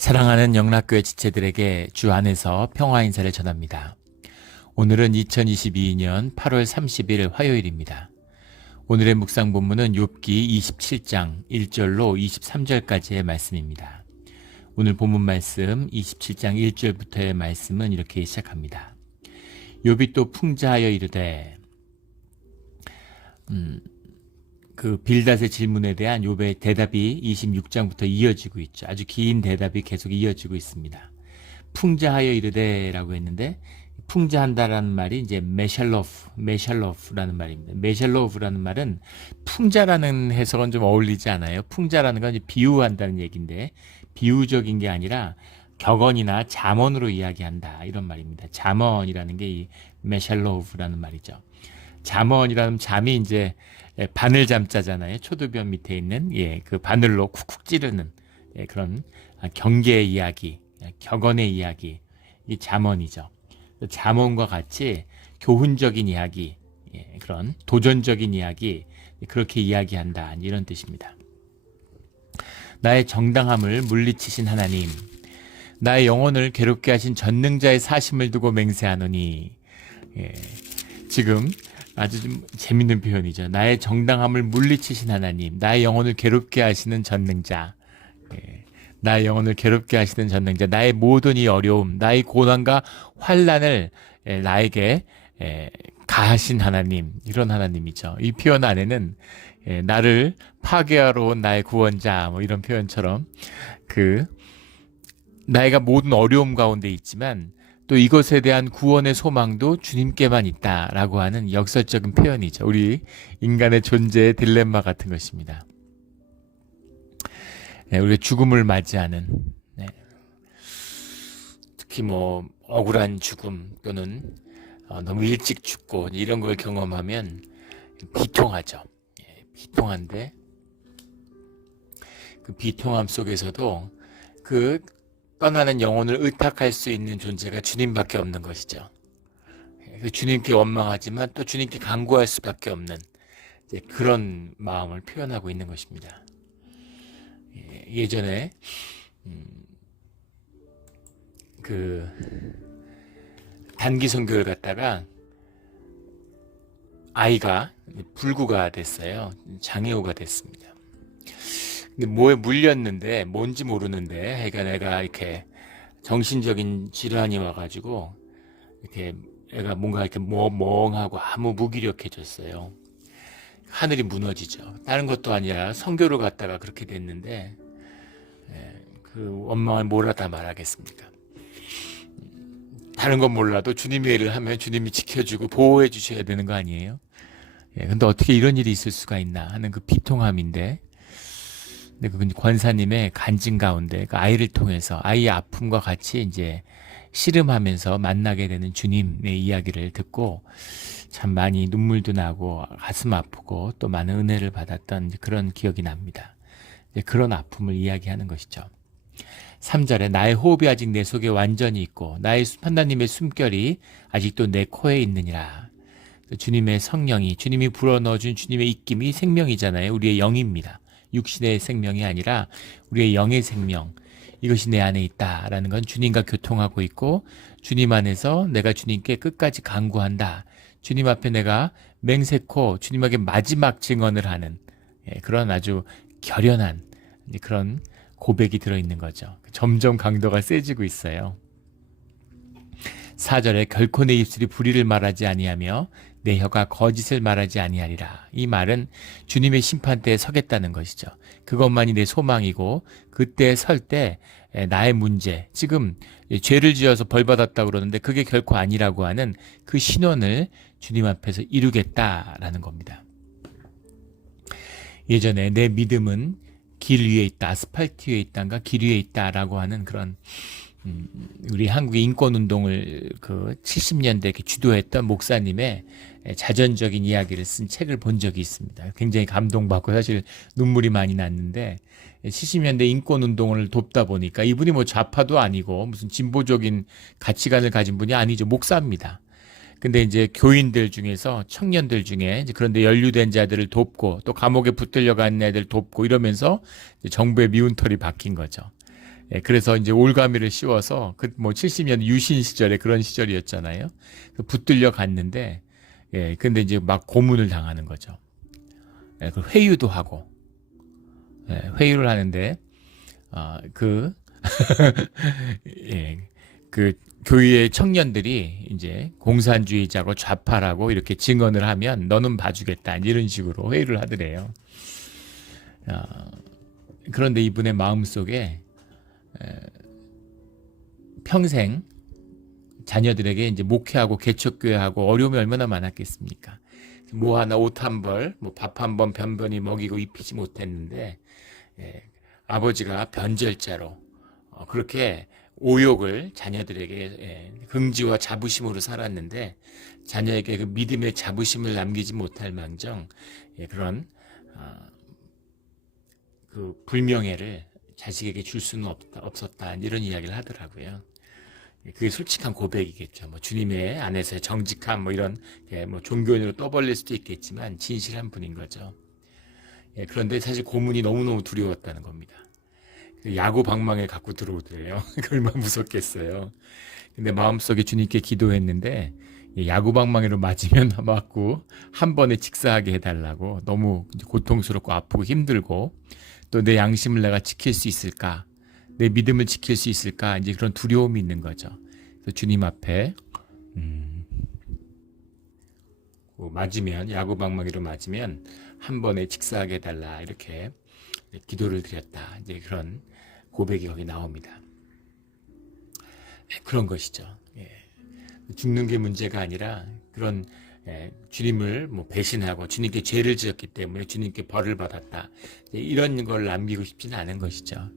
사랑하는 영락교회 지체들에게 주 안에서 평화 인사를 전합니다. 오늘은 2022년 8월 30일 화요일입니다. 오늘의 묵상 본문은 욥기 27장 1절로 23절까지의 말씀입니다. 오늘 본문 말씀 27장 1절부터의 말씀은 이렇게 시작합니다. 욥이 또 풍자하여 이르되 그 빌닷의 질문에 대한 욥의 대답이 26장부터 이어지고 있죠. 아주 긴 대답이 계속 이어지고 있습니다. 풍자하여 이르되라고 했는데 풍자한다라는 말이 이제 메샬로프라는 말입니다. 메샬로프라는 말은 풍자라는 해석은 좀 어울리지 않아요. 풍자라는 건 이제 비유한다는 얘기인데 비유적인 게 아니라 격언이나 잠언으로 이야기한다 이런 말입니다. 잠언이라는 게 이 메샬로프라는 말이죠. 잠언이라는 잠이 이제 바늘 잠자잖아요. 초두변 밑에 있는 그 바늘로 쿡쿡 찌르는 그런 경계의 이야기, 격언의 이야기, 이 잠언이죠. 잠언과 같이 교훈적인 이야기, 그런 도전적인 이야기, 그렇게 이야기한다 이런 뜻입니다. 나의 정당함을 물리치신 하나님, 나의 영혼을 괴롭게 하신 전능자의 사심을 두고 맹세하노니, 지금 아주 좀 재밌는 표현이죠. 나의 정당함을 물리치신 하나님, 나의 영혼을 괴롭게 하시는 전능자, 나의 영혼을 괴롭게 하시는 전능자, 나의 모든 이 어려움, 나의 고난과 환난을 나에게 가하신 하나님, 이런 하나님이죠. 이 표현 안에는 나를 파괴하러 온 나의 구원자, 뭐 이런 표현처럼 나이가 모든 어려움 가운데 있지만 또 이것에 대한 구원의 소망도 주님께만 있다라고 하는 역설적인 표현이죠. 우리 인간의 존재의 딜레마 같은 것입니다. 우리가 죽음을 맞이하는, 특히 뭐 억울한 죽음 또는 너무 일찍 죽고 이런 걸 경험하면 비통하죠. 비통한데 그 비통함 속에서도 그 떠나는 영혼을 의탁할 수 있는 존재가 주님밖에 없는 것이죠. 주님께 원망하지만 또 주님께 간구할 수밖에 없는 그런 마음을 표현하고 있는 것입니다. 예전에 그 단기 선교를 갔다가 아이가 불구가 됐어요. 장애우가 됐습니다. 근데 뭐에 물렸는데 뭔지 모르는데 애가 이렇게 정신적인 질환이 와가지고 이렇게 애가 뭔가 이렇게 멍하고 아무 무기력해졌어요. 하늘이 무너지죠. 다른 것도 아니라 선교를 갔다가 그렇게 됐는데 그 원망을 뭘 하다 말하겠습니까? 다른 건 몰라도 주님의 일을 하면 주님이 지켜주고 보호해 주셔야 되는 거 아니에요? 근데 어떻게 이런 일이 있을 수가 있나 하는 그 비통함인데, 근데 그 권사님의 간증 가운데 그 아이를 통해서 아이의 아픔과 같이 이제 씨름하면서 만나게 되는 주님의 이야기를 듣고 참 많이 눈물도 나고 가슴 아프고 또 많은 은혜를 받았던 그런 기억이 납니다. 그런 아픔을 이야기하는 것이죠. 3절에 나의 호흡이 아직 내 속에 완전히 있고 나의 하나님의 숨결이 아직도 내 코에 있느니라. 주님의 성령이, 주님이 불어넣어준 주님의 입김이 생명이잖아요. 우리의 영입니다. 육신의 생명이 아니라 우리의 영의 생명, 이것이 내 안에 있다라는 건 주님과 교통하고 있고 주님 안에서 내가 주님께 끝까지 간구한다. 주님 앞에 내가 맹세코 주님에게 마지막 증언을 하는 그런 아주 결연한 그런 고백이 들어있는 거죠. 점점 강도가 세지고 있어요. 4절에 결코 내 입술이 불의를 말하지 아니하며 내 혀가 거짓을 말하지 아니하리라. 이 말은 주님의 심판대에 서겠다는 것이죠. 그것만이 내 소망이고 그때 설 때 나의 문제, 지금 죄를 지어서 벌 받았다고 그러는데 그게 결코 아니라고 하는 그 신원을 주님 앞에서 이루겠다라는 겁니다. 예전에 내 믿음은 길 위에 있다, 아스팔트 위에 있다인가 길 위에 있다라고 하는 그런 우리 한국의 인권운동을 그 70년대 이렇게 주도했던 목사님의 자전적인 이야기를 쓴 책을 본 적이 있습니다. 굉장히 감동받고 사실 눈물이 많이 났는데 70년대 인권운동을 돕다 보니까 이분이 뭐 좌파도 아니고 무슨 진보적인 가치관을 가진 분이 아니죠. 목사입니다. 근데 이제 교인들 중에서 청년들 중에 이제 그런데 연루된 자들을 돕고 또 감옥에 붙들려 간 애들 돕고 이러면서 정부의 미운 털이 박힌 거죠. 예, 그래서 이제 올가미를 씌워서 그 뭐 70년 유신 시절에 그런 시절이었잖아요. 붙들려 갔는데 예, 근데 이제 막 고문을 당하는 거죠. 예, 그 회유도 하고 예, 회유를 하는데 그 예, 그 교회의 청년들이 이제 공산주의자고 좌파라고 이렇게 증언을 하면 너는 봐주겠다 이런 식으로 회유를 하더래요. 그런데 이분의 마음속에 평생 자녀들에게 이제 목회하고 개척교회하고 어려움이 얼마나 많았겠습니까? 뭐 하나 옷 한 벌, 뭐 밥 한 번 변변히 먹이고 입히지 못했는데 예, 아버지가 변절자로 그렇게 오욕을 자녀들에게 긍지와 자부심으로 살았는데 자녀에게 그 믿음의 자부심을 남기지 못할 망정 그런 그 불명예를 자식에게 줄 수는 없었다 이런 이야기를 하더라고요. 그게 솔직한 고백이겠죠. 뭐 주님의 안에서의 정직함 뭐 이런 뭐 종교인으로 떠벌릴 수도 있겠지만 진실한 분인 거죠. 그런데 사실 고문이 너무너무 두려웠다는 겁니다. 야구 방망이를 갖고 들어오더래요. 얼마나 무섭겠어요. 근데 마음속에 주님께 기도했는데 야구 방망이로 맞으면 맞고 한 번에 직사하게 해달라고 너무 고통스럽고 아프고 힘들고 또 내 양심을 내가 지킬 수 있을까? 내 믿음을 지킬 수 있을까? 이제 그런 두려움이 있는 거죠. 그래서 주님 앞에 맞으면 야구 방망이로 맞으면 한 번에 직사하게 해달라 이렇게 기도를 드렸다. 이제 그런 고백이 거기 나옵니다. 그런 것이죠. 죽는 게 문제가 아니라 그런 주님을 뭐 배신하고 주님께 죄를 지었기 때문에 주님께 벌을 받았다. 이런 걸 남기고 싶지는 않은 것이죠.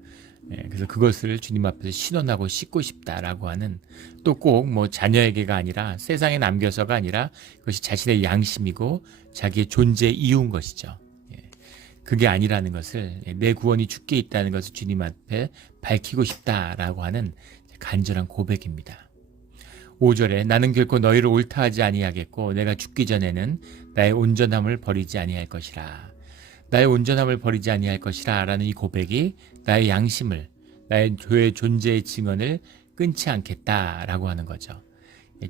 그래서 그것을 주님 앞에서 신원하고 씻고 싶다라고 하는 또 꼭 뭐 자녀에게가 아니라 세상에 남겨서가 아니라 그것이 자신의 양심이고 자기의 존재의 이유인 것이죠. 그게 아니라는 것을 내 구원이 주께 있다는 것을 주님 앞에 밝히고 싶다라고 하는 간절한 고백입니다. 5절에 나는 결코 너희를 옳다 하지 아니하겠고 내가 죽기 전에는 나의 온전함을 버리지 아니할 것이라. 나의 온전함을 버리지 아니할 것이라 라는 이 고백이 나의 양심을 나의 교회 존재의 증언을 끊지 않겠다라고 하는 거죠.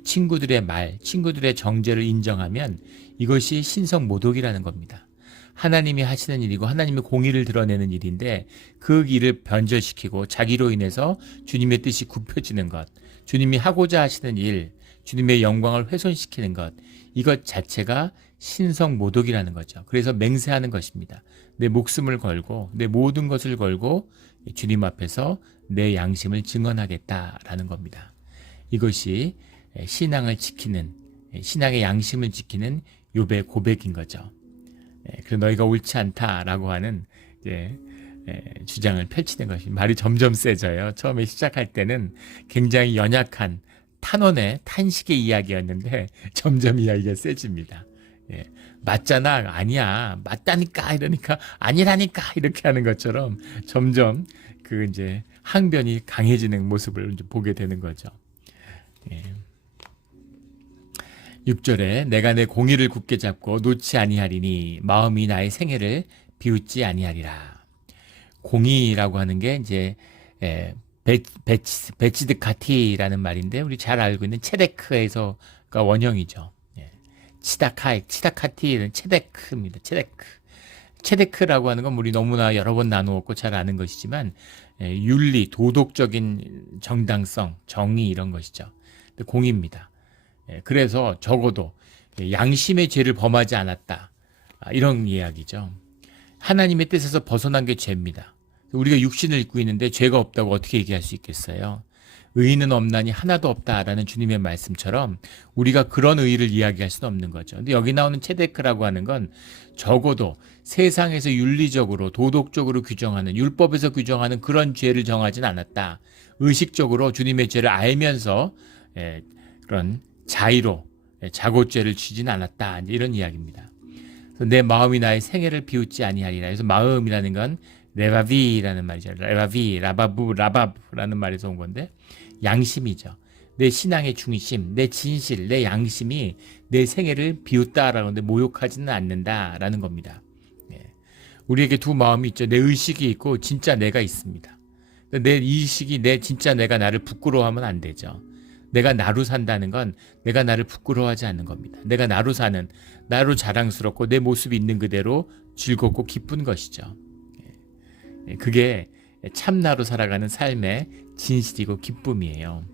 친구들의 말, 친구들의 정죄를 인정하면 이것이 신성모독이라는 겁니다. 하나님이 하시는 일이고 하나님의 공의를 드러내는 일인데 그 일을 변절시키고 자기로 인해서 주님의 뜻이 굽혀지는 것, 주님이 하고자 하시는 일, 주님의 영광을 훼손시키는 것, 이것 자체가 신성모독이라는 거죠. 그래서 맹세하는 것입니다. 내 목숨을 걸고 내 모든 것을 걸고 주님 앞에서 내 양심을 증언하겠다라는 겁니다. 이것이 신앙을 지키는, 신앙의 양심을 지키는 욥의 고백인 거죠. 그래서 너희가 옳지 않다라고 하는 주장을 펼치는 것입니다. 말이 점점 세져요. 처음에 시작할 때는 굉장히 연약한 탄원의 탄식의 이야기였는데 점점 이야기가 세집니다. 맞잖아, 아니야, 맞다니까 이러니까 아니라니까 이렇게 하는 것처럼 점점 그 이제 항변이 강해지는 모습을 이제 보게 되는 거죠. 6절에 내가 내 공의를 굳게 잡고 놓지 아니하리니 마음이 나의 생애를 비웃지 아니하리라. 공의라고 하는 게 이제 베치드 카티라는 말인데 우리 잘 알고 있는 체데크에서가 원형이죠. 치다카티는 체데크입니다. 체데크라고 하는 건 우리 너무나 여러 번 나누었고 잘 아는 것이지만 윤리, 도덕적인 정당성, 정의 이런 것이죠. 공의입니다. 그래서 적어도 양심의 죄를 범하지 않았다. 이런 이야기죠. 하나님의 뜻에서 벗어난 게 죄입니다. 우리가 육신을 입고 있는데 죄가 없다고 어떻게 얘기할 수 있겠어요? 의인은 없나니 하나도 없다라는 주님의 말씀처럼 우리가 그런 의의를 이야기할 수는 없는 거죠. 근데 여기 나오는 체데크라고 하는 건 적어도 세상에서 윤리적으로 도덕적으로 규정하는 율법에서 규정하는 그런 죄를 정하진 않았다. 의식적으로 주님의 죄를 알면서 그런 자의로 자고죄를 지진 않았다. 이런 이야기입니다. 내 마음이 나의 생애를 비웃지 아니하리라. 그래서 마음이라는 건 레바비라는 말이죠. 레바비, 라바부, 라바라는 말에서 온 건데 양심이죠. 내 신앙의 중심, 내 진실, 내 양심이 내 생애를 비웃다라는데 모욕하지는 않는다라는 겁니다. 우리에게 두 마음이 있죠. 내 의식이 있고 진짜 내가 있습니다. 내 인식이 진짜 내가 나를 부끄러워하면 안 되죠. 내가 나로 산다는 건 내가 나를 부끄러워하지 않는 겁니다. 내가 나로 사는, 나로 자랑스럽고 내 모습이 있는 그대로 즐겁고 기쁜 것이죠. 그게 참나로 살아가는 삶의 진실이고 기쁨이에요.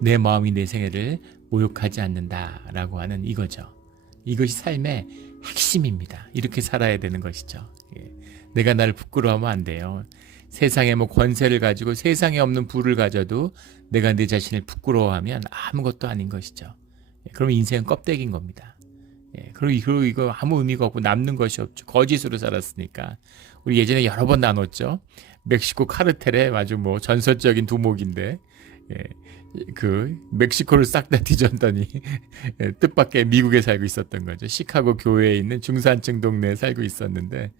내 마음이 내 생애를 모욕하지 않는다라고 하는 이거죠. 이것이 삶의 핵심입니다. 이렇게 살아야 되는 것이죠. 내가 나를 부끄러워하면 안 돼요. 세상에 뭐 권세를 가지고 세상에 없는 부를 가져도 내가 내 자신을 부끄러워하면 아무것도 아닌 것이죠. 그러면 인생은 껍데기인 겁니다. 그리고 이거 아무 의미가 없고 남는 것이 없죠. 거짓으로 살았으니까. 우리 예전에 여러 번 나눴죠. 멕시코 카르텔의 아주 뭐 전설적인 두목인데, 그 멕시코를 싹 다 뒤졌더니 뜻밖의 미국에 살고 있었던 거죠. 시카고 교회에 있는 중산층 동네에 살고 있었는데,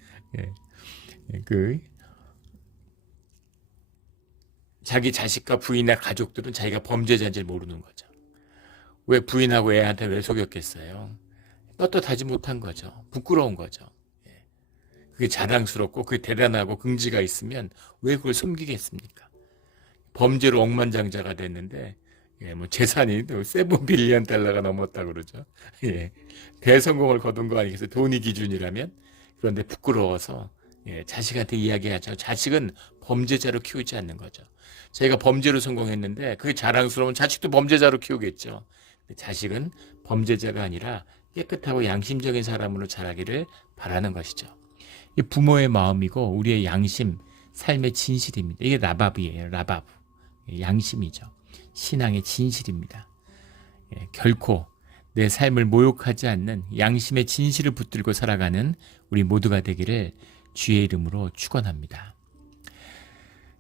그 자기 자식과 부인과 가족들은 자기가 범죄자인지 모르는 거죠. 왜 부인하고 애한테 왜 속였겠어요? 떳떳하지 못한 거죠. 부끄러운 거죠. 그게 자랑스럽고 그게 대단하고 긍지가 있으면 왜 그걸 숨기겠습니까? 범죄로 억만장자가 됐는데, 뭐 재산이 $7 빌리언 넘었다 그러죠. 대성공을 거둔 거 아니겠어요? 돈이 기준이라면. 그런데 부끄러워서 자식한테 이야기하죠. 자식은 범죄자로 키우지 않는 거죠. 자기가 범죄로 성공했는데 그게 자랑스러우면 자식도 범죄자로 키우겠죠. 자식은 범죄자가 아니라 깨끗하고 양심적인 사람으로 자라기를 바라는 것이죠. 이 부모의 마음이고 우리의 양심, 삶의 진실입니다. 이게 라바브예요. 라바브. 양심이죠. 신앙의 진실입니다. 결코 내 삶을 모욕하지 않는 양심의 진실을 붙들고 살아가는 우리 모두가 되기를 주의 이름으로 축원합니다.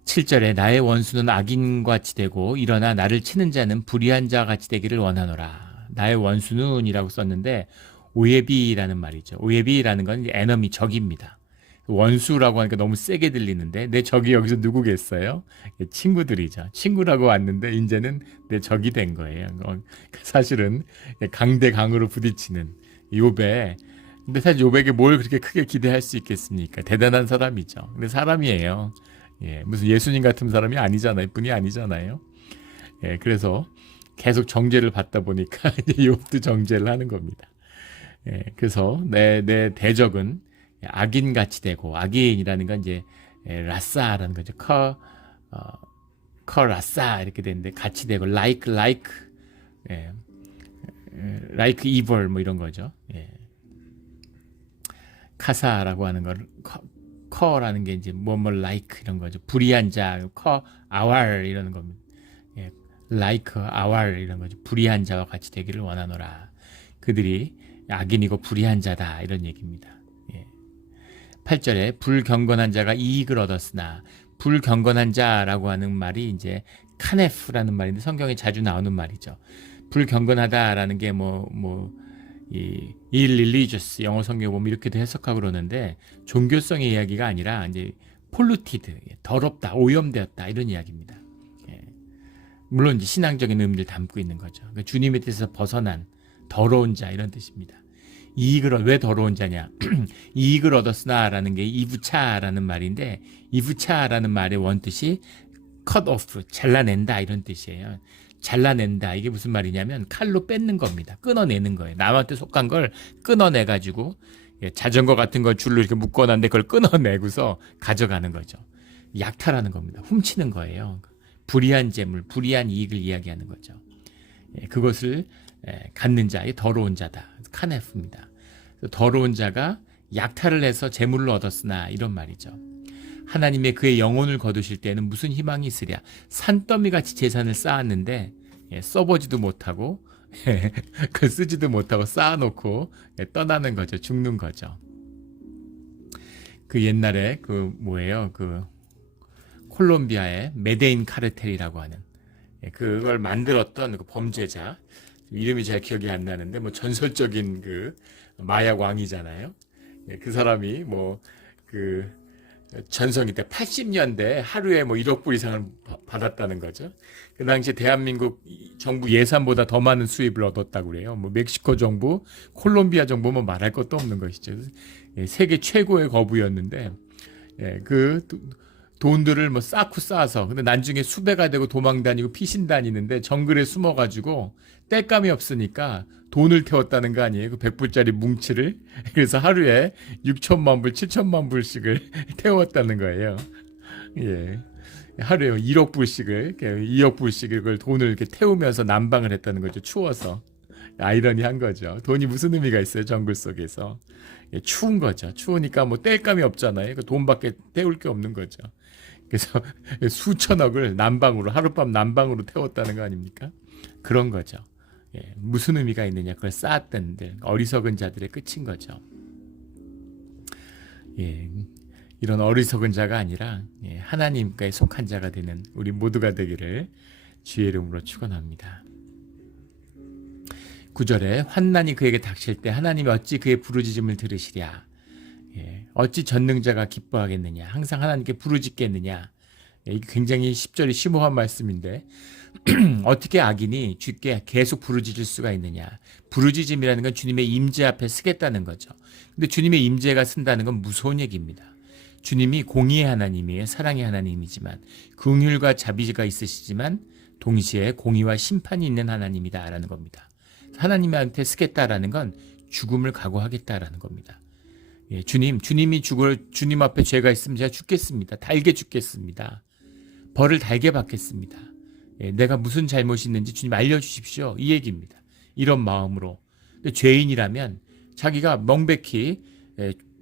7절에 나의 원수는 악인같이 되고 일어나 나를 치는 자는 불의한 자같이 되기를 원하노라. 나의 원수는 이라고 썼는데 오예비라는 말이죠. 오예비라는 건 에너미, 적입니다. 원수라고 하니까 너무 세게 들리는데 내 적이 여기서 누구겠어요? 친구들이죠. 친구라고 왔는데 이제는 내 적이 된 거예요. 사실은 강대 강으로 부딪히는 욥에, 근데 사실 욥에게 뭘 그렇게 크게 기대할 수 있겠습니까? 대단한 사람이죠. 근데 사람이에요. 무슨 예수님 같은 사람이 아니잖아요. 분이 아니잖아요. 그래서 계속 정죄를 받다 보니까 이제 욥도 정죄를 하는 겁니다. 그래서 내 대적은 악인같이 되고, 악인이라는 건 이제 라싸라는 거죠. 라싸 이렇게 되는데 같이 되고, like evil 뭐 이런 거죠. 카사라고 하는 걸 커라는 게 이제 뭐 like 이런 거죠. 불의한 자, 아왈 이러는 겁니다. like 아왈 이런 거죠. 불의한 자와 같이 되기를 원하노라. 그들이 악인이고 불의한 자다 이런 얘기입니다. 8절에 불경건한 자가 이익을 얻었으나, 불경건한 자라고 하는 말이 이제 카네프라는 말인데 성경에 자주 나오는 말이죠. 불경건하다라는 게 irreligious, 영어 성경 보면 이렇게도 해석하고 그러는데 종교성의 이야기가 아니라 이제 polluted, 더럽다, 오염되었다 이런 이야기입니다. 물론 이제 신앙적인 의미를 담고 있는 거죠. 그러니까 주님의 뜻에서 벗어난 더러운 자 이런 뜻입니다. 왜 더러운 자냐? 이익을 얻었으나라는 게 이부차라는 말인데, 이부차라는 말의 원뜻이 cut off, 잘라낸다 이런 뜻이에요. 잘라낸다, 이게 무슨 말이냐면 칼로 뺏는 겁니다. 끊어내는 거예요. 남한테 속한 걸 끊어내가지고, 자전거 같은 걸 줄로 이렇게 묶어놨는데 그걸 끊어내고서 가져가는 거죠. 약탈하는 겁니다. 훔치는 거예요. 불의한 재물, 불의한 이익을 이야기하는 거죠. 그것을 갖는 자의 더러운 자다. 카네프입니다. 더러운 자가 약탈을 해서 재물을 얻었으나 이런 말이죠. 하나님의 그의 영혼을 거두실 때는 무슨 희망이 있으랴. 산더미같이 재산을 쌓았는데 써보지도 못하고 그 쓰지도 못하고 쌓아놓고 떠나는 거죠. 죽는 거죠. 그 옛날에 그 콜롬비아의 메데인 카르텔이라고 하는 그걸 만들었던 그 범죄자, 이름이 잘 기억이 안 나는데 뭐 전설적인 그 마약 왕이잖아요. 그 사람이 그 전성기 때 80년대 하루에 1억 불 이상을 받았다는 거죠. 그 당시에 대한민국 정부 예산보다 더 많은 수입을 얻었다고 그래요. 멕시코 정부, 콜롬비아 정부면 말할 것도 없는 것이죠. 세계 최고의 거부였는데, 그 돈들을 뭐 쌓고 쌓아서 근데 나중에 수배가 되고 도망 다니고 피신 다니는데 정글에 숨어가지고 땔감이 없으니까 돈을 태웠다는 거 아니에요? 그 100불짜리 뭉치를. 그래서 하루에 6천만 불, 7천만 불씩을 태웠다는 거예요. 예. 하루에 1억 불씩을, 2억 불씩을 그걸 돈을 이렇게 태우면서 난방을 했다는 거죠. 추워서. 아이러니한 거죠. 돈이 무슨 의미가 있어요, 정글 속에서. 예, 추운 거죠. 추우니까 뭐 뗄감이 없잖아요. 그 돈밖에 태울 게 없는 거죠. 그래서 수천억을 난방으로, 하룻밤 난방으로 태웠다는 거 아닙니까? 그런 거죠. 예, 무슨 의미가 있느냐, 그걸 쌓았던 어리석은 자들의 끝인 거죠. 예, 이런 어리석은 자가 아니라 하나님께 속한 자가 되는 우리 모두가 되기를 주의 이름으로 축원합니다. 9절에 환난이 그에게 닥칠 때 하나님이 어찌 그의 부르짖음을 들으시랴. 어찌 전능자가 기뻐하겠느냐. 항상 하나님께 부르짖겠느냐. 이게 굉장히 10절이 심오한 말씀인데 어떻게 악인이 주께 계속 부르짖을 수가 있느냐. 부르짖음이라는 건 주님의 임재 앞에 서겠다는 거죠. 근데 주님의 임재가 쓴다는 건 무서운 얘기입니다. 주님이 공의의 하나님이에요. 사랑의 하나님이지만 긍휼과 자비가 있으시지만 동시에 공의와 심판이 있는 하나님이다라는 겁니다. 하나님한테 쓰겠다라는 건 죽음을 각오하겠다라는 겁니다. 예, 주님이 주님 앞에 죄가 있으면 제가 죽겠습니다. 달게 죽겠습니다. 벌을 달게 받겠습니다. 예, 내가 무슨 잘못이 있는지 주님 알려주십시오. 이 얘기입니다. 이런 마음으로. 근데 죄인이라면 자기가 명백히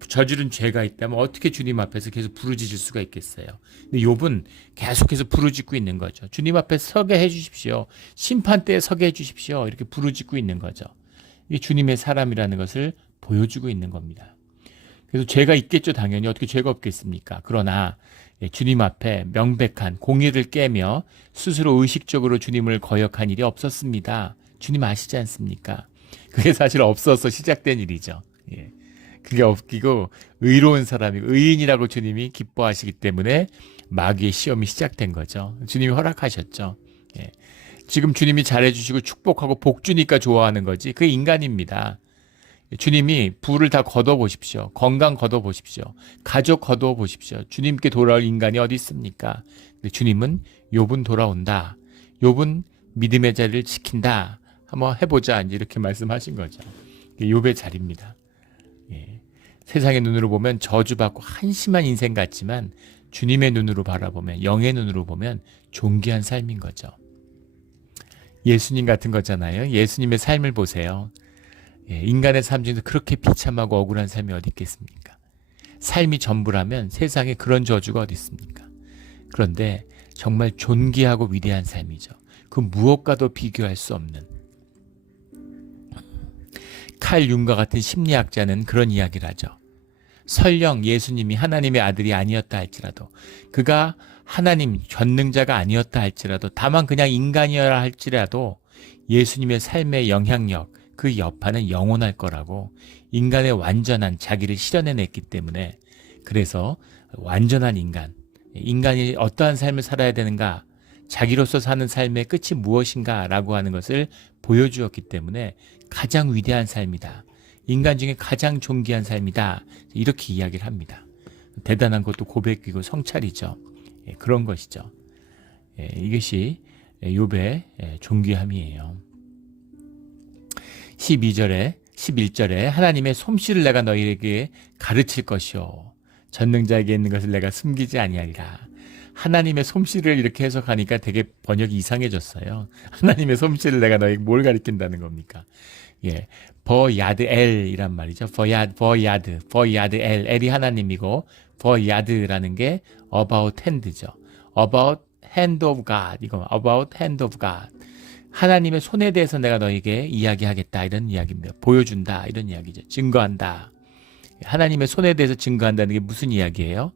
저지른 죄가 있다면 어떻게 주님 앞에서 계속 부르짖을 수가 있겠어요. 근데 욥은 계속해서 부르짖고 있는 거죠. 주님 앞에 서게 해주십시오. 심판대에 서게 해주십시오. 이렇게 부르짖고 있는 거죠. 이게 주님의 사람이라는 것을 보여주고 있는 겁니다. 그래서 죄가 있겠죠. 당연히. 어떻게 죄가 없겠습니까? 그러나 주님 앞에 명백한 공의를 깨며 스스로 의식적으로 주님을 거역한 일이 없었습니다. 주님 아시지 않습니까? 그게 사실 없어서 시작된 일이죠. 예. 그게 없기고 의로운 사람이 의인이라고 주님이 기뻐하시기 때문에 마귀의 시험이 시작된 거죠. 주님이 허락하셨죠. 예. 지금 주님이 잘해주시고 축복하고 복 주니까 좋아하는 거지. 그게 인간입니다. 주님이 부를 다 걷어보십시오. 건강 걷어보십시오. 가족 걷어보십시오. 주님께 돌아올 인간이 어디 있습니까? 근데 주님은 욥은 돌아온다. 욥은 믿음의 자리를 지킨다. 한번 해보자. 이렇게 말씀하신 거죠. 욥의 자리입니다. 예. 세상의 눈으로 보면 저주받고 한심한 인생 같지만 주님의 눈으로 바라보면, 영의 눈으로 보면 존귀한 삶인 거죠. 예수님 같은 거잖아요. 예수님의 삶을 보세요. 인간의 삶 중에서 그렇게 비참하고 억울한 삶이 어디 있겠습니까? 삶이 전부라면 세상에 그런 저주가 어디 있습니까? 그런데 정말 존귀하고 위대한 삶이죠. 그 무엇과도 비교할 수 없는. 칼 융과 같은 심리학자는 그런 이야기를 하죠. 설령 예수님이 하나님의 아들이 아니었다 할지라도, 그가 하나님 전능자가 아니었다 할지라도, 다만 그냥 인간이어야 할지라도 예수님의 삶의 영향력, 그 여파는 영원할 거라고, 인간의 완전한 자기를 실현해냈기 때문에. 그래서 완전한 인간이 어떠한 삶을 살아야 되는가, 자기로서 사는 삶의 끝이 무엇인가 라고 하는 것을 보여주었기 때문에 가장 위대한 삶이다, 인간 중에 가장 존귀한 삶이다, 이렇게 이야기를 합니다. 대단한 것도 고백이고 성찰이죠. 그런 것이죠. 이것이 욥의 존귀함이에요. 12절에 11절에 하나님의 솜씨를 내가 너희에게 가르칠 것이요 전능자에게 있는 것을 내가 숨기지 아니하리라. 하나님의 솜씨를 이렇게 해석하니까 되게 번역이 이상해졌어요. 하나님의 솜씨를 내가 너희에게 뭘 가르친다는 겁니까? 예, 버야드 엘이란 말이죠. 버야드 엘, 엘이 하나님이고 버야드라는 게 about hand죠. about hand of God, 이거 about hand of God. 하나님의 손에 대해서 내가 너에게 이야기하겠다, 이런 이야기입니다. 보여준다, 이런 이야기죠. 증거한다. 하나님의 손에 대해서 증거한다는 게 무슨 이야기예요?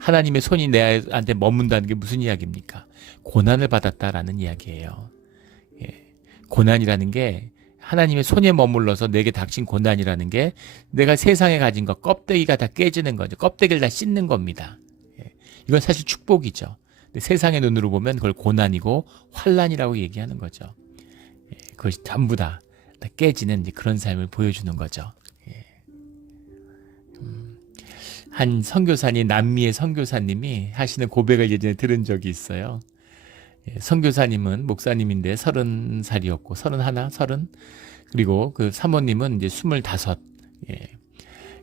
하나님의 손이 내한테 머문다는 게 무슨 이야기입니까? 고난을 받았다라는 이야기예요. 예. 고난이라는 게, 하나님의 손에 머물러서 내게 닥친 고난이라는 게 내가 세상에 가진 것, 껍데기가 다 깨지는 거죠. 껍데기를 다 씻는 겁니다. 예. 이건 사실 축복이죠. 근데 세상의 눈으로 보면 그걸 고난이고 환난이라고 얘기하는 거죠. 예. 그것이 전부 다 깨지는 그런 삶을 보여주는 거죠. 예. 한 선교사님, 남미의 선교사님이 하시는 고백을 예전에 들은 적이 있어요. 선교사님은 목사님인데 30살이었고, 31, 30, 그리고 그 사모님은 이제 25.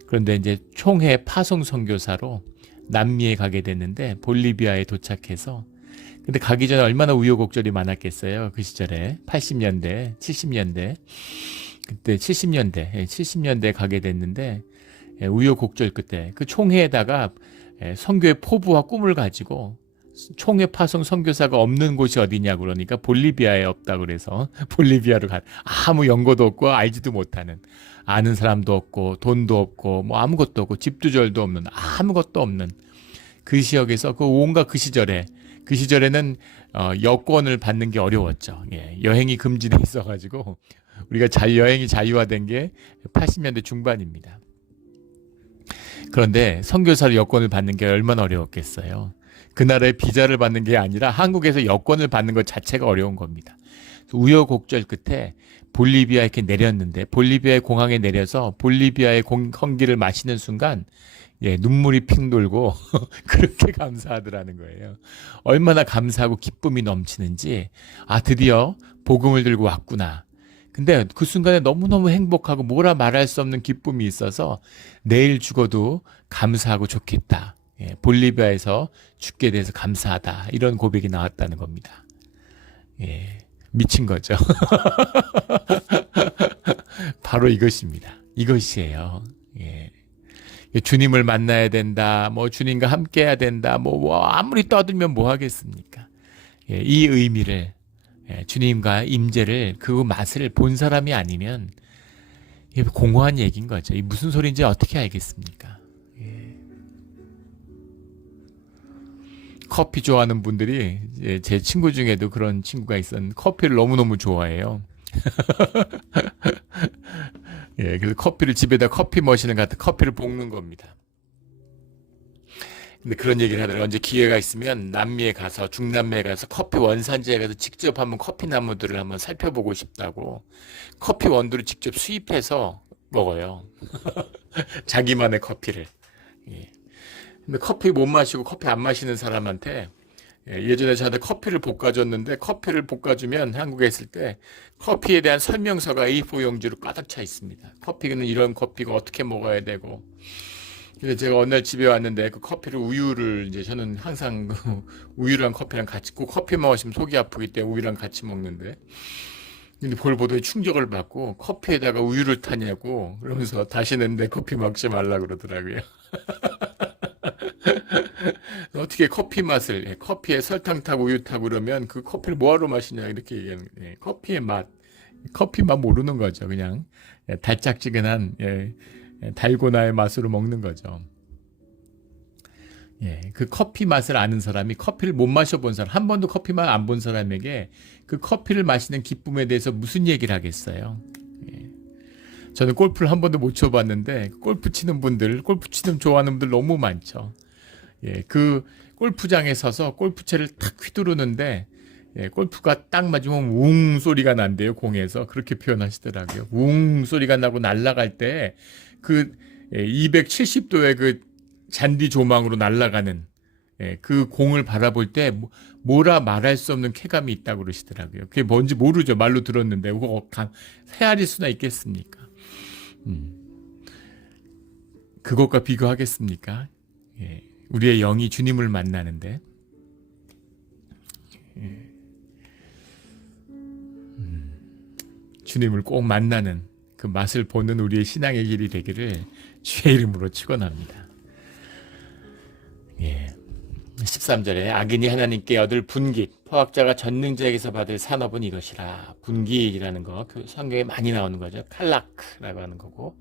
그런데 이제 총회 파송 선교사로 남미에 가게 됐는데 볼리비아에 도착해서, 근데 가기 전에 얼마나 우여곡절이 많았겠어요. 그 시절에 80년대, 70년대, 그때 70년대 가게 됐는데, 우여곡절 끝에 그 총회에다가 선교의 포부와 꿈을 가지고, 총회 파송 선교사가 없는 곳이 어디냐 그러니까 볼리비아에 없다 그래서 볼리비아로 아무 연고도 없고 알지도 못하는, 아는 사람도 없고 돈도 없고 뭐 아무것도 없고 집두절도 없는, 아무것도 없는 그 지역에서, 그 온갖 그 시절에는 여권을 받는 게 어려웠죠. 여행이 금지돼 있어가지고 우리가 여행이 자유화된 게 80년대 중반입니다. 그런데 선교사로 여권을 받는 게 얼마나 어려웠겠어요. 그 나라의 비자를 받는 게 아니라 한국에서 여권을 받는 것 자체가 어려운 겁니다. 우여곡절 끝에 볼리비아에 이렇게 내렸는데, 볼리비아의 공항에 내려서 볼리비아의 공기를 마시는 순간 눈물이 핑 돌고 그렇게 감사하더라는 거예요. 얼마나 감사하고 기쁨이 넘치는지, 드디어 복음을 들고 왔구나. 근데 그 순간에 너무너무 행복하고 뭐라 말할 수 없는 기쁨이 있어서 내일 죽어도 감사하고 좋겠다. 볼리비아에서 죽게 돼서 감사하다. 이런 고백이 나왔다는 겁니다. 미친 거죠. 바로 이것입니다. 이것이에요. 주님을 만나야 된다. 뭐 주님과 함께 해야 된다. 뭐 아무리 떠들면 뭐 하겠습니까? 이 의미를, 주님과 임재를, 그 맛을 본 사람이 아니면 공허한 얘기인 거죠. 이 무슨 소리인지 어떻게 알겠습니까? 커피 좋아하는 분들이, 제 친구 중에도 그런 친구가 있었는데 커피를 너무너무 좋아해요. 그래서 커피를 집에다 커피 머신을 갖다 커피를 볶는 겁니다. 근데 그런 얘기를 하더라고요. 언제 기회가 있으면 남미에 가서, 중남미에 가서 커피 원산지에 가서 직접 한번 커피 나무들을 한번 살펴보고 싶다고, 커피 원두를 직접 수입해서 먹어요. 자기만의 커피를. 근데 커피 못 마시고 커피 안 마시는 사람한테, 예전에 저한테 커피를 볶아줬는데, 커피를 볶아주면 한국에 있을 때 커피에 대한 설명서가 A4 용지로 가득 차 있습니다. 커피는 이런 커피가 어떻게 먹어야 되고. 근데 제가 어느 날 집에 왔는데 그 커피를, 우유를, 이제 저는 항상 우유랑 커피랑 같이, 꼭 커피 마시면 속이 아프기 때문에 우유랑 같이 먹는데, 근데 그걸 보더니 충격을 받고 커피에다가 우유를 타냐고 그러면서 다시는 내 커피 먹지 말라 그러더라고요. 어떻게 커피 맛을, 커피에 설탕 타고 우유 타고 그러면 그 커피를 뭐하러 마시냐 이렇게 얘기하는 거예요. 커피의 맛, 커피 맛 모르는 거죠. 그냥 달짝지근한 달고나의 맛으로 먹는 거죠. 그 커피 맛을 아는 사람이 커피를 못 마셔본 사람, 한 번도 커피 맛 안 본 사람에게 그 커피를 마시는 기쁨에 대해서 무슨 얘기를 하겠어요. 저는 골프를 한 번도 못 쳐봤는데 골프 치는 분들, 골프 치는 좋아하는 분들 너무 많죠. 그 골프장에 서서 골프채를 탁 휘두르는데, 골프가 딱 맞으면 웅 소리가 난대요. 공에서 그렇게 표현하시더라고요. 웅 소리가 나고 날아갈 때 그 270도의 그 잔디 조망으로 날아가는 그 공을 바라볼 때 뭐라 말할 수 없는 쾌감이 있다고 그러시더라고요. 그게 뭔지 모르죠. 말로 들었는데 그거 헤아릴 수나 있겠습니까? 그것과 비교하겠습니까? 우리의 영이 주님을 만나는데, 주님을 꼭 만나는 그 맛을 보는 우리의 신앙의 길이 되기를 주의 이름으로 축원합니다. 13절에 악인이 하나님께 얻을 분깃, 포악자가 전능자에게서 받을 산업은 이것이라. 분깃이라는 거, 그 성경에 많이 나오는 거죠. 칼라크라고 하는 거고,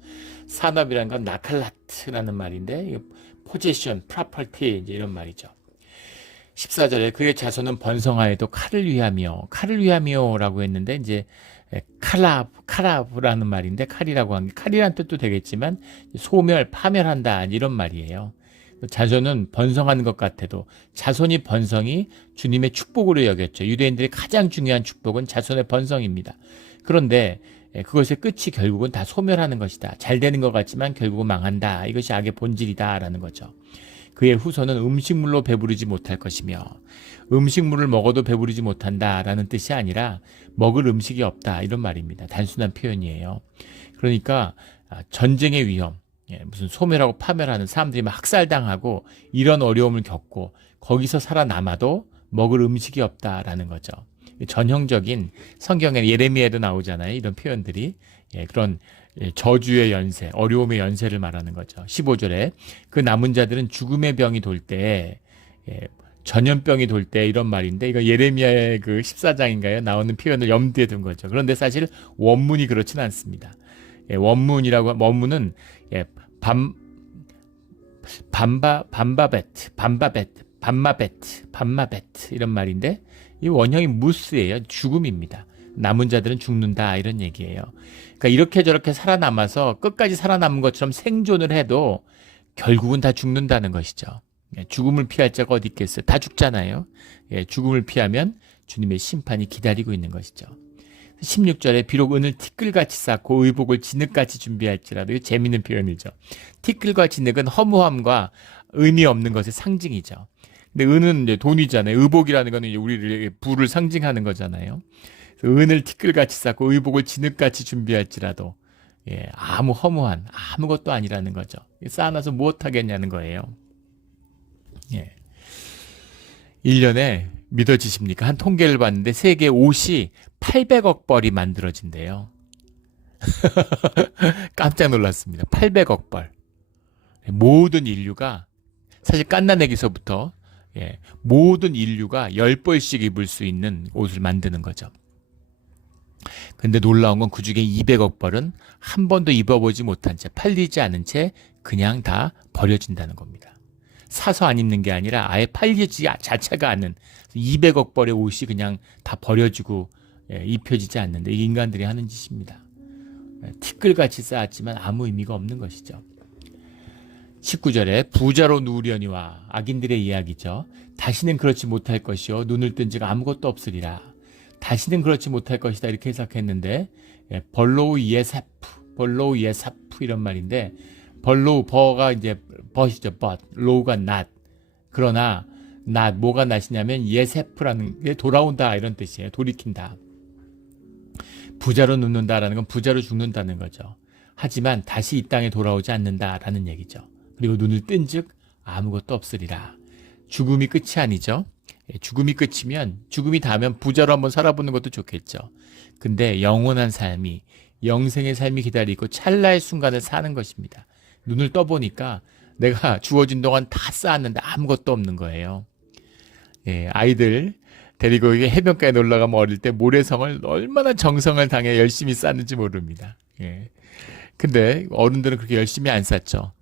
산업이라는 건 나칼라트라는 말인데, 포지션, 프로퍼티, 이제 이런 말이죠. 14절에 그의 자손은 번성하여도 칼을 위하며라고 했는데, 이제 카라브라는 말인데, 칼이라고 하는 게 칼이란 뜻도 되겠지만 소멸, 파멸한다 이런 말이에요. 자손은 번성하는 것 같아도 자손이 번성이 주님의 축복으로 여겼죠. 유대인들의 가장 중요한 축복은 자손의 번성입니다. 그런데 그것의 끝이 결국은 다 소멸하는 것이다. 잘 되는 것 같지만 결국은 망한다. 이것이 악의 본질이다라는 거죠. 그의 후손은 음식물로 배부르지 못할 것이며 음식물을 먹어도 배부르지 못한다라는 뜻이 아니라 먹을 음식이 없다 이런 말입니다. 단순한 표현이에요. 그러니까 전쟁의 위험, 무슨 소멸하고 파멸하는 사람들이 막 학살당하고 이런 어려움을 겪고 거기서 살아남아도 먹을 음식이 없다라는 거죠. 전형적인 성경에 예레미야에도 나오잖아요. 이런 표현들이 그런 저주의 연세, 어려움의 연세를 말하는 거죠. 15절에 그 남은 자들은 죽음의 병이 돌 때, 전염병이 돌 때 이런 말인데 이거 예레미야의 그 14장인가요? 나오는 표현을 염두에 둔 거죠. 그런데 사실 원문이 그렇지는 않습니다. 원문은 밤마베트 이런 말인데 이 원형이 무스예요. 죽음입니다. 남은 자들은 죽는다 이런 얘기예요. 그러니까 이렇게 저렇게 살아남아서 끝까지 살아남은 것처럼 생존을 해도 결국은 다 죽는다는 것이죠. 죽음을 피할 자가 어디 있겠어요? 다 죽잖아요. 죽음을 피하면 주님의 심판이 기다리고 있는 것이죠. 16절에 비록 은을 티끌같이 쌓고 의복을 진흙같이 준비할지라도 이거 재미있는 표현이죠. 티끌과 진흙은 허무함과 의미 없는 것의 상징이죠. 근데 은은 이제 돈이잖아요. 의복이라는 거는 이제 우리를 부를 상징하는 거잖아요. 은을 티끌같이 쌓고 의복을 진흙같이 준비할지라도 아무 허무한 아무것도 아니라는 거죠. 쌓아놔서 무엇하겠냐는 거예요. 1년에 믿어지십니까? 한 통계를 봤는데 세계 옷이 800억 벌이 만들어진대요. 깜짝 놀랐습니다. 800억 벌. 모든 인류가 사실 갓난아기서부터 모든 인류가 10벌씩 입을 수 있는 옷을 만드는 거죠. 근데 놀라운 건 그중에 200억 벌은 한 번도 입어보지 못한 채 팔리지 않은 채 그냥 다 버려진다는 겁니다. 사서 안 입는 게 아니라 아예 팔리지 자체가 않은 200억 벌의 옷이 그냥 다 버려지고 입혀지지 않는데 이게 인간들이 하는 짓입니다. 티끌같이 쌓았지만 아무 의미가 없는 것이죠. 19절에 부자로 누우려니와 악인들의 이야기죠. 다시는 그렇지 못할 것이요 눈을 뜬 지가 아무것도 없으리라. 다시는 그렇지 못할 것이다 이렇게 해석했는데 벌로우 예사프 이런 말인데 벌로우 버가 이제 벗이죠. 로우가 낫. 그러나 낫 뭐가 낫이냐면 예세프라는 게 돌아온다 이런 뜻이에요. 돌이킨다. 부자로 눕는다라는 건 부자로 죽는다는 거죠. 하지만 다시 이 땅에 돌아오지 않는다라는 얘기죠. 그리고 눈을 뜬즉 아무것도 없으리라. 죽음이 끝이 아니죠. 죽음이 끝이면 죽음이 닿으면 부자로 한번 살아보는 것도 좋겠죠. 근데 영원한 삶이 영생의 삶이 기다리고 찰나의 순간을 사는 것입니다. 눈을 떠보니까 내가 주어진 동안 다 쌓았는데 아무것도 없는 거예요. 아이들 데리고 해변가에 놀러 가면 어릴 때 모래성을 얼마나 정성을 당해 열심히 쌓는지 모릅니다. 근데 어른들은 그렇게 열심히 안 쌓죠.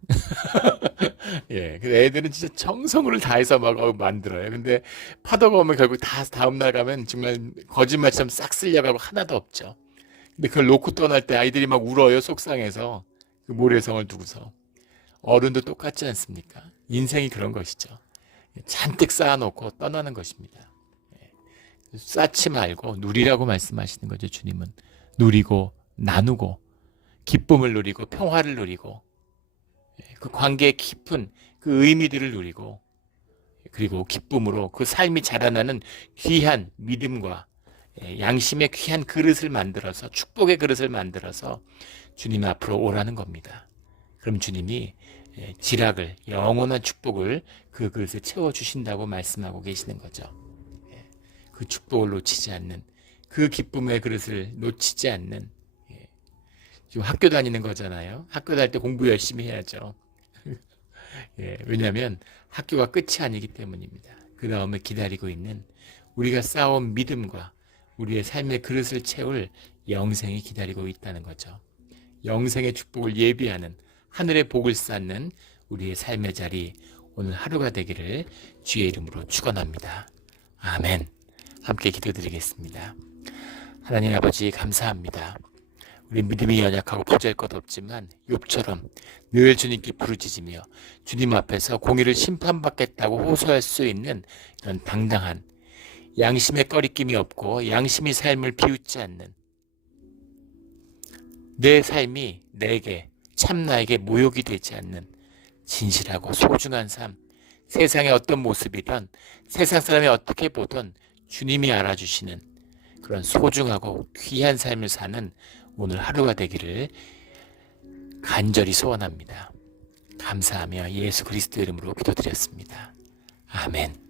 근데 애들은 진짜 정성을 다해서 막 만들어요. 근데 파도가 오면 결국 다 다음날 가면 정말 거짓말처럼 싹 쓸려가고 하나도 없죠. 근데 그걸 놓고 떠날 때 아이들이 막 울어요. 속상해서. 그 모래성을 두고서. 어른도 똑같지 않습니까? 인생이 그런 것이죠. 잔뜩 쌓아놓고 떠나는 것입니다. 쌓지 말고 누리라고 말씀하시는 거죠. 주님은 누리고 나누고 기쁨을 누리고 평화를 누리고 그 관계의 깊은 그 의미들을 누리고 그리고 기쁨으로 그 삶이 자라나는 귀한 믿음과 양심의 귀한 그릇을 만들어서 축복의 그릇을 만들어서 주님 앞으로 오라는 겁니다. 그럼 주님이 지락을 영원한 축복을 그 그릇에 채워주신다고 말씀하고 계시는 거죠. 그 축복을 놓치지 않는 그 기쁨의 그릇을 놓치지 않는 지금 학교 다니는 거잖아요. 학교 다닐 때 공부 열심히 해야죠. 왜냐하면 학교가 끝이 아니기 때문입니다. 그 다음에 기다리고 있는 우리가 쌓아온 믿음과 우리의 삶의 그릇을 채울 영생이 기다리고 있다는 거죠. 영생의 축복을 예비하는 하늘의 복을 쌓는 우리의 삶의 자리 오늘 하루가 되기를 주의 이름으로 축원합니다. 아멘. 함께 기도드리겠습니다. 하나님 아버지 감사합니다. 우리 믿음이 연약하고 보잘것없지만 욥처럼 늘 주님께 부르짖으며 주님 앞에서 공의를 심판받겠다고 호소할 수 있는 이런 당당한 양심의 꺼리낌이 없고 양심이 삶을 비웃지 않는 내 삶이 내게 참나에게 모욕이 되지 않는 진실하고 소중한 삶, 세상의 어떤 모습이든 세상 사람이 어떻게 보든 주님이 알아주시는 그런 소중하고 귀한 삶을 사는 오늘 하루가 되기를 간절히 소원합니다. 감사하며 예수 그리스도 이름으로 기도드렸습니다. 아멘.